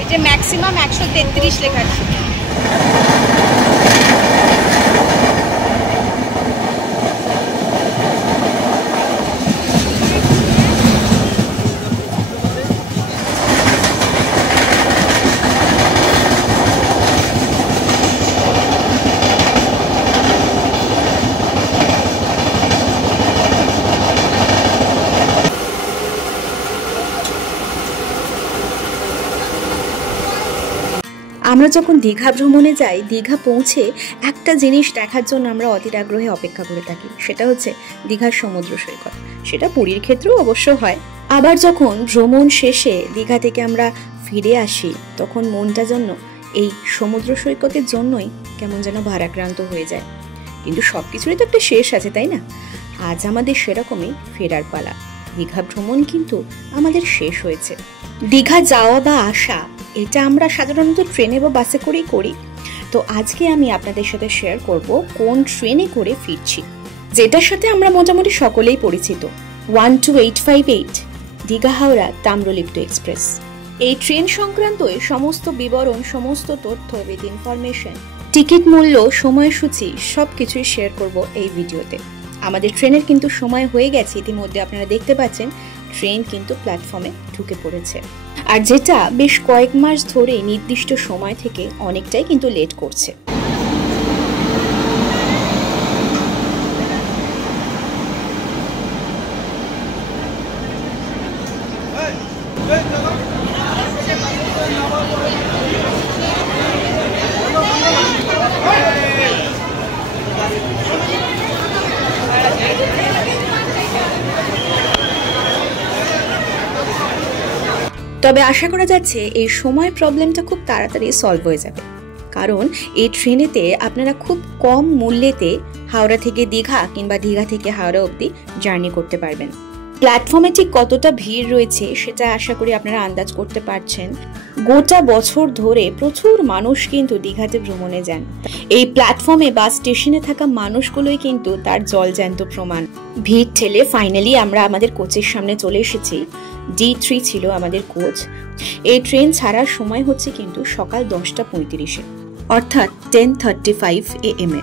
এই যে ম্যাক্সিমাম 133 লেখা আছে। আমরা যখন দীঘা ভ্রমণে যাই, দীঘা পৌঁছে একটা জিনিস দেখার জন্য আমরা অধীর আগ্রহে অপেক্ষা করে থাকি, সেটা হচ্ছে দীঘার সমুদ্র সৈকত। সেটা পুরীর ক্ষেত্রেও অবশ্য হয়। আবার যখন ভ্রমণ শেষে দীঘা থেকে আমরা ফিরে আসি, তখন মনটা যেন এই সমুদ্র সৈকতের জন্যই কেমন যেন ভারাক্রান্ত হয়ে যায়। কিন্তু সবকিছুরই তো একটা শেষ আছে, তাই না? আজ আমাদের সেরকমই ফেরার পালা। দীঘা ভ্রমণ কিন্তু আমাদের শেষ হয়েছে। দীঘা যাওয়া বা আসা এটা আমরা সাধারণত ট্রেনে বা বাসে করেই করি। তো আজকে আমি আপনাদের সাথে শেয়ার করব কোন ট্রেনে করে ফিরছি, যেটার সাথে আমরা মোটামুটি সকলেই পরিচিত, 12858 দীঘা হাওড়া তাম্রলিপ্ত এক্সপ্রেস। এই ট্রেন সংক্রান্ত সমস্ত বিবরণ, সমস্ত তথ্য উইথ ইনফরমেশন, টিকিট মূল্য, সময়সূচি সবকিছুই শেয়ার করব এই ভিডিওতে। আমাদের ট্রেনের কিন্তু সময় হয়ে গেছে, ইতিমধ্যে আপনারা দেখতে পাচ্ছেন ট্রেন কিন্তু প্ল্যাটফর্মে ঢুকে পড়েছে। আর যেটা বেশ কয়েক মাস ধরে নির্দিষ্ট সময় থেকে অনেকটাই কিন্তু লেট করছে। তবে আশা করা যাচ্ছে এই সময় প্রবলেমটা খুব তাড়াতাড়ি সলভ হয়ে যাবে, কারণ এই ট্রেনেতে আপনারা খুব কম মূল্যেতে হাওড়া থেকে দীঘা কিংবা দীঘা থেকে হাওড়া অবধি জার্নি করতে পারবেন। প্ল্যাটফর্মে ঠিক কতটা ভিড় রয়েছে সেটা আশা করি আপনারা আন্দাজ করতে পারছেন। গোটা বছর ধরে প্রচুর মানুষ কিন্তু দীঘাতে ভ্রমণে যান। এই প্ল্যাটফর্মে বা স্টেশনে থাকা মানুষগুলোই কিন্তু তার জলজ্যান্ত প্রমাণ। ভিড় ঠেলে ফাইনালি আমরা আমাদের কোচের সামনে চলে এসেছি। D3 ছিল আমাদের কোচ। এই ট্রেন ছাড়ার সময় হচ্ছে কিন্তু সকাল 10:35, অর্থাৎ 10:35 AM।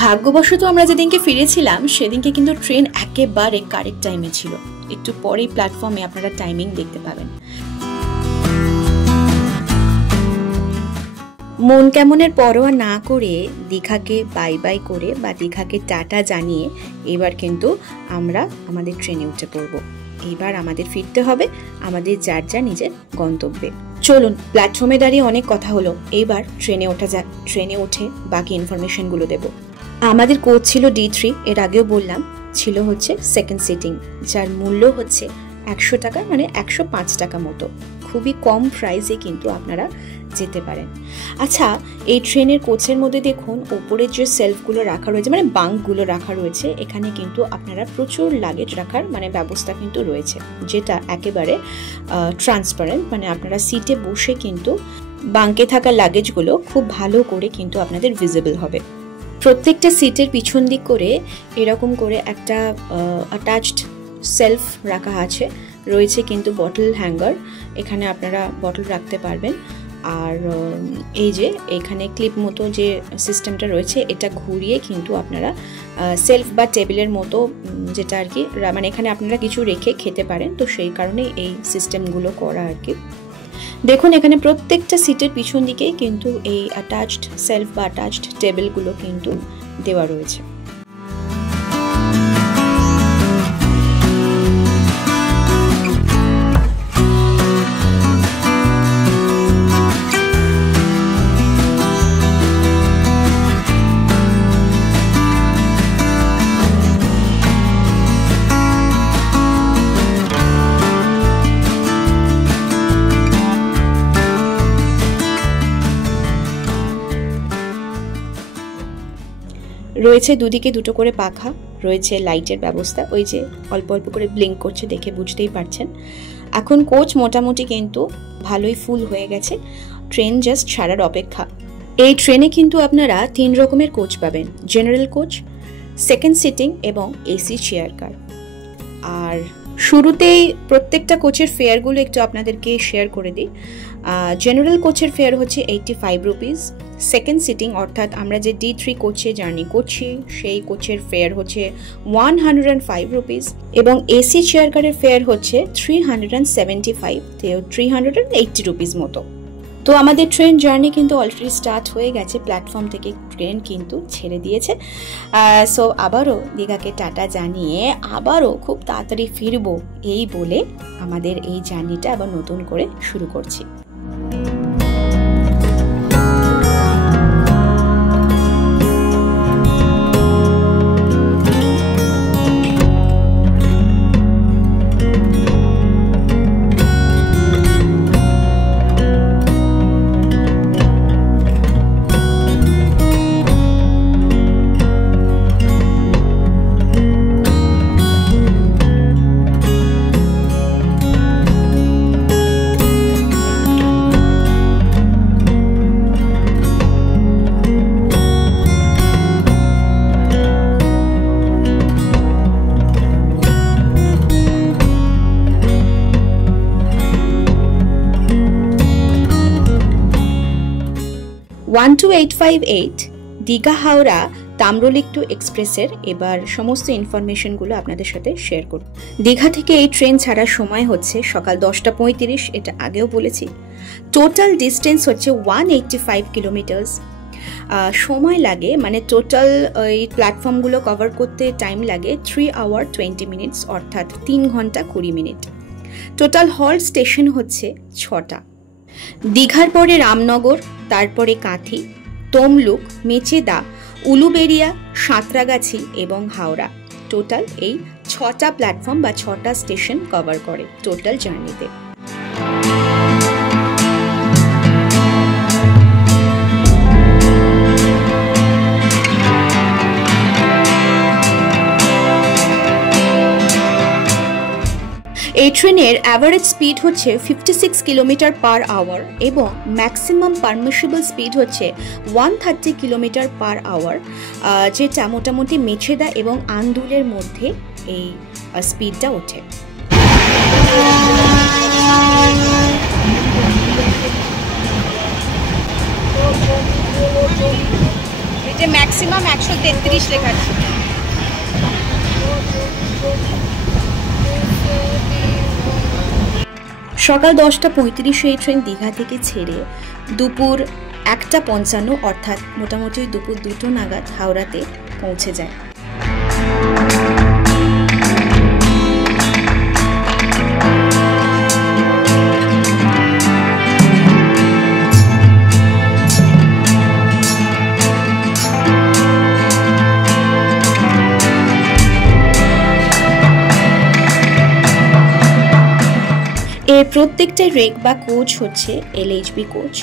ভাগ্যবশত আমরা যেদিনকে ফিরেছিলাম সেদিনকে কিন্তু ট্রেন একেবারে কারেক্ট টাইমে ছিল। একটু পরেই প্ল্যাটফর্মে আপনারা টাইমিং দেখতে পাবেন। মন কেমনের পরোয়া না করে দীঘাকে বাই বাই করে বা দীঘাকে টাটা জানিয়ে এবার কিন্তু আমরা আমাদের ট্রেনে উঠে পড়ব। এবার আমাদের ফিরতে হবে আমাদের যার যা নিজের গন্তব্যে। চলুন, প্ল্যাটফর্মে দাঁড়িয়ে অনেক কথা হলো, এইবার ট্রেনে ওঠা যাক। ট্রেনে উঠে বাকি ইনফরমেশনগুলো দেব। আমাদের কোচ ছিল D3, এর আগেও বললাম, ছিল হচ্ছে সেকেন্ড সিটিং, যার মূল্য হচ্ছে 100 টাকা, মানে 105 টাকা মতো। খুবই কম প্রাইসে কিন্তু আপনারা যেতে পারেন। আচ্ছা, এই ট্রেনের কোচের মধ্যে দেখুন ওপরের যে সেলফগুলো রাখা রয়েছে, মানে বাঙ্কগুলো রাখা রয়েছে, এখানে কিন্তু আপনারা প্রচুর লাগেজ রাখার মানে ব্যবস্থা কিন্তু রয়েছে, যেটা একেবারে ট্রান্সপারেন্ট। মানে আপনারা সিটে বসে কিন্তু বাঙ্কে থাকা লাগেজগুলো খুব ভালো করে কিন্তু আপনাদের ভিজিবল হবে। প্রত্যেকটা সিটের পিছন দিক করে এরকম করে একটা অ্যাটাচড সেলফ রাখা আছে, রয়েছে কিন্তু বটল হ্যাঙ্গার, এখানে আপনারা বটল রাখতে পারবেন। আর এই যে এখানে ক্লিপ মতো যে সিস্টেমটা রয়েছে, এটা ঘুরিয়ে কিন্তু আপনারা সেলফ বা টেবিলের মতো, যেটা আর কি, মানে এখানে আপনারা কিছু রেখে খেতে পারেন, তো সেই কারণে এই সিস্টেমগুলো করা আর কি। দেখুন এখানে প্রত্যেকটা সিটের পিছন দিকেই কিন্তু এই অ্যাটাচড সেলফ বা অ্যাটাচড টেবিলগুলো কিন্তু দেওয়া রয়েছে। রয়েছে দুদিকে দুটো করে পাখা, রয়েছে লাইটের ব্যবস্থা, ওই যে অল্প অল্প করে ব্লিঙ্ক করছে, দেখে বুঝতেই পারছেন। এখন কোচ মোটামুটি কিন্তু ভালোই ফুল হয়ে গেছে, ট্রেন জাস্ট ছাড়ার অপেক্ষা। এই ট্রেনে কিন্তু আপনারা 3 রকমের কোচ পাবেন, জেনারেল কোচ, সেকেন্ড সিটিং এবং এসি চেয়ার কার। আর শুরুতেই প্রত্যেকটা কোচের ফেয়ারগুলো একটু আপনাদেরকে শেয়ার করে দিই। জেনারেল কোচের ফেয়ার হচ্ছে 85 রুপিস। সেকেন্ড সিটিং অর্থাৎ আমরা যে D3 কোচে জার্নি করছি সেই কোচের ফেয়ার হচ্ছে 105 রুপিস এবং এসি চেয়ার কারের ফেয়ার হচ্ছে 375 থেকে 380 রুপিস মতো। তো আমাদের ট্রেন জার্নি কিন্তু অলরেডি স্টার্ট হয়ে গেছে, প্ল্যাটফর্ম থেকে ট্রেন কিন্তু ছেড়ে দিয়েছে। সো আবারও দীঘাকে টাটা জানিয়ে আবারও খুব তাড়াতাড়ি ফিরবো এই বলে আমাদের এই জার্নিটা আবার নতুন করে শুরু করছি। ওয়ান 2858 দীঘা হাওড়া তাম্রলিপ্ত এক্সপ্রেসের এবার সমস্ত ইনফরমেশনগুলো আপনাদের সাথে শেয়ার করব। দীঘা থেকে এই ট্রেন ছাড়ার সময় হচ্ছে সকাল 10:35, এটা আগেও বলেছি। টোটাল ডিস্টেন্স হচ্ছে 185 কিলোমিটার্স। সময় লাগে মানে টোটাল এই প্ল্যাটফর্মগুলো কভার করতে টাইম লাগে 3 আওয়ার 20 মিনিটস অর্থাৎ 3 ঘন্টা 20 মিনিট। টোটাল হল্ট স্টেশন হচ্ছে 6টা। দীঘার পরে রামনগর, তারপরে কাঁথি, তমলুক, মেচেদা, উলুবেড়িয়া, সাঁতরাগাছি এবং হাওড়া। টোটাল এই 6টা প্ল্যাটফর্ম বা 6টা স্টেশন কভার করে টোটাল জার্নিতে। এই ট্রেনের অ্যাভারেজ স্পিড হচ্ছে 56 কিলোমিটার পার আওয়ার এবং ম্যাক্সিমাম পারমিসিবল স্পিড হচ্ছে 130 কিলোমিটার পার আওয়ার, যেটা মোটামুটি মেছেদা এবং আন্দুলের মধ্যে এই স্পিডটা ওঠে। এই যে ম্যাক্সিমাম 133 লেখা আছে। সকাল 10:35 এই ট্রেন দীঘা থেকে ছেড়ে দুপুর 1:55 অর্থাৎ মোটামুটি দুপুর 2টো নাগাদ হাওড়াতে পৌঁছে যায়। এর প্রত্যেকটা রেক বা কোচ হচ্ছে LHB কোচ।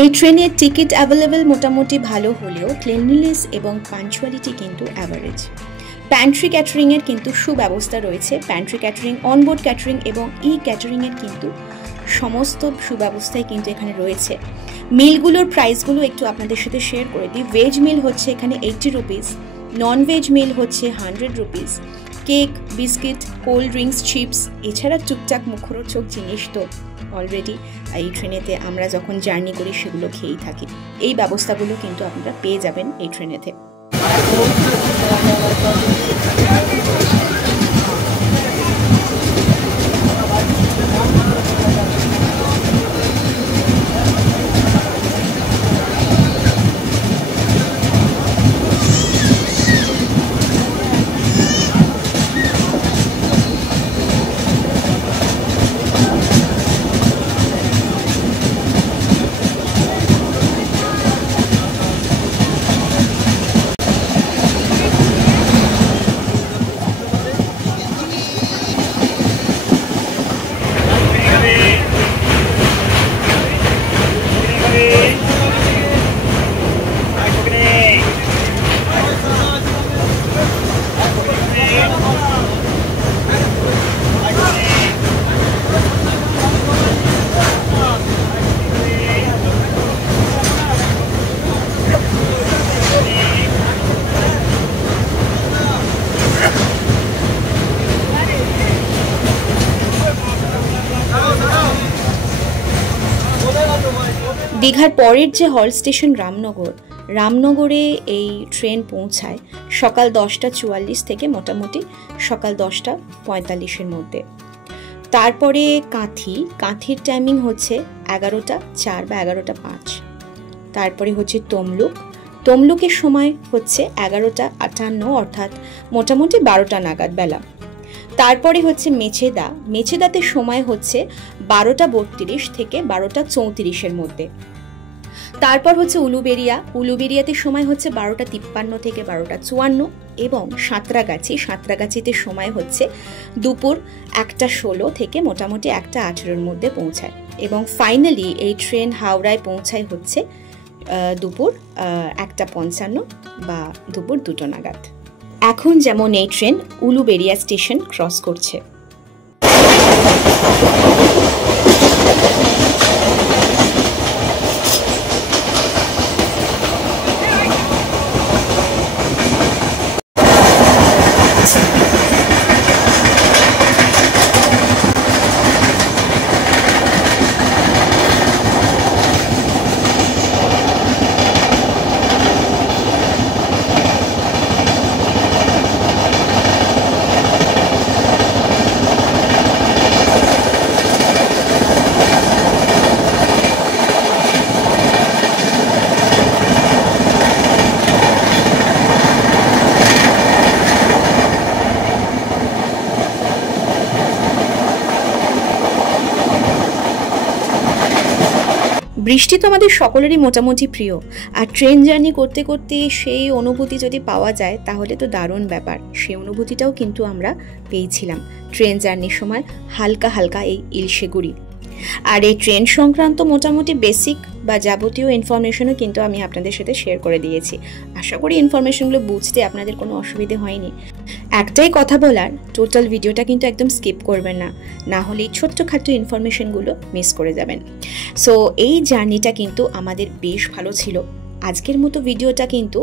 এই ট্রেনের টিকিট অ্যাভেলেবেল মোটামুটি ভালো হলেও ক্লিনলিনেস এবং পাঞ্চুয়ালিটি কিন্তু অ্যাভারেজ। প্যান্ট্রি ক্যাটারিংয়ের কিন্তু সুব্যবস্থা রয়েছে। প্যান্ট্রি ক্যাটারিং, অনবোর্ড ক্যাটারিং এবং ক্যাটারিংয়ের কিন্তু সমস্ত সুব্যবস্থাই কিন্তু এখানে রয়েছে। মিলগুলোর প্রাইসগুলো একটু আপনাদের সাথে শেয়ার করে দিই। ভেজ মিল হচ্ছে এখানে 80 রুপিস, নন ভেজ মিল হচ্ছে 100 rupees. Cake, biscuit, cold drinks, chips, এছাড়া টুকটাক মুখরোচক জিনিস তো অলরেডি এই ট্রেনেতে আমরা যখন জার্নি করি সেগুলো খেয়েই থাকি। এই ব্যবস্থাগুলো কিন্তু আপনারা পেয়ে যাবেন এই ট্রেনেতে। দীঘার পরের যে হল স্টেশন রামনগরে এই ট্রেন পৌঁছায় সকাল 10:44 থেকে মোটামুটি সকাল 10:45 মধ্যে। তারপরে কাঁথির টাইমিং হচ্ছে 11:04 বা 11:05। তারপরে হচ্ছে তমলুকের সময় হচ্ছে 11:58, অর্থাৎ মোটামুটি 12টা নাগাদ বেলা। তারপরে হচ্ছে মেছেদাতে সময় হচ্ছে 12:32 থেকে 12:34 মধ্যে। তারপর হচ্ছে উলুবেরিয়াতে সময় হচ্ছে 12:53 থেকে 12:54, এবং সাঁতরাগাছিতে সময় হচ্ছে দুপুর 1:16 থেকে মোটামুটি 1:18 মধ্যে পৌঁছায়। এবং ফাইনালি এই ট্রেন হাওড়ায় পৌঁছায় হচ্ছে দুপুর 1:55 বা দুপুর 2টো নাগাদ। এখন যেমন এই ট্রেন উলুবেরিয়া স্টেশন ক্রস করছে। বৃষ্টি তো আমাদের সকলেরই মোটামুটি প্রিয়, আর ট্রেন জার্নি করতে করতে সেই অনুভূতি যদি পাওয়া যায় তাহলে তো দারুণ ব্যাপার। সেই অনুভূতিটাও কিন্তু আমরা পেয়েছিলাম ট্রেন জার্নির সময়, হালকা এই ইলশেগুড়ি। আর এই ট্রেন সংক্রান্ত মোটামুটি বেসিক বা যাবতীয় ইনফরমেশনও কিন্তু আমি আপনাদের সাথে শেয়ার করে দিয়েছি। আশা করি ইনফরমেশনগুলো বুঝতে আপনাদের কোনো অসুবিধে হয়নি। একটাই কথা বলার, টোটাল ভিডিওটা কিন্তু একদম স্কিপ করবেন না হলে এই ছোট্টখাটো ইনফরমেশনগুলো মিস করে যাবেন। সো এই জার্নিটা কিন্তু আমাদের বেশ ভালো ছিল। আজকের মতো ভিডিওটা কিন্তু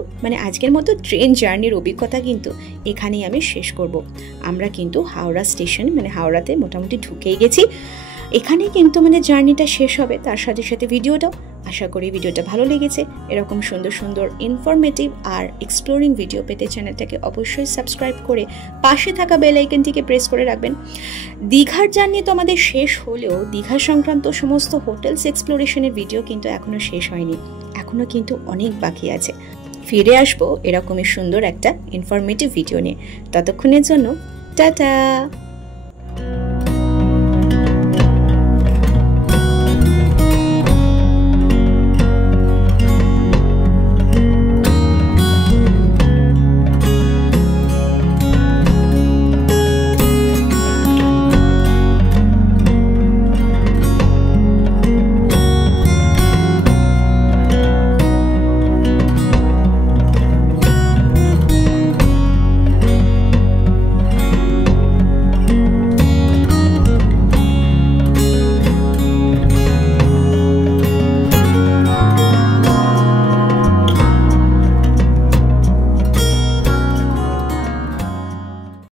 আজকের মতো ট্রেন জার্নির অভিজ্ঞতা কিন্তু এখানেই আমি শেষ করব। আমরা কিন্তু হাওড়া স্টেশন হাওড়াতে মোটামুটি ঢুকেই গেছি। এখানে কিন্তু জার্নিটা শেষ হবে, তার সাথে সাথে ভিডিওটাও। আশা করি ভিডিওটা ভালো লেগেছে। এরকম সুন্দর ইনফরমেটিভ আর এক্সপ্লোরিং ভিডিও পেতে চ্যানেলটাকে অবশ্যই সাবস্ক্রাইব করে পাশে থাকা বেল আইকনটিকে প্রেস করে রাখবেন। দীঘার জার্নি তো আমাদের শেষ হলেও দীঘা সংক্রান্ত সমস্ত হোটেলস এক্সপ্লোরেশনের ভিডিও কিন্তু এখনো শেষ হয়নি, এখনো কিন্তু অনেক বাকি আছে। ফিরে আসবো এরকমই সুন্দর একটা ইনফরমেটিভ ভিডিও নিয়ে। ততক্ষণের জন্য টাটা।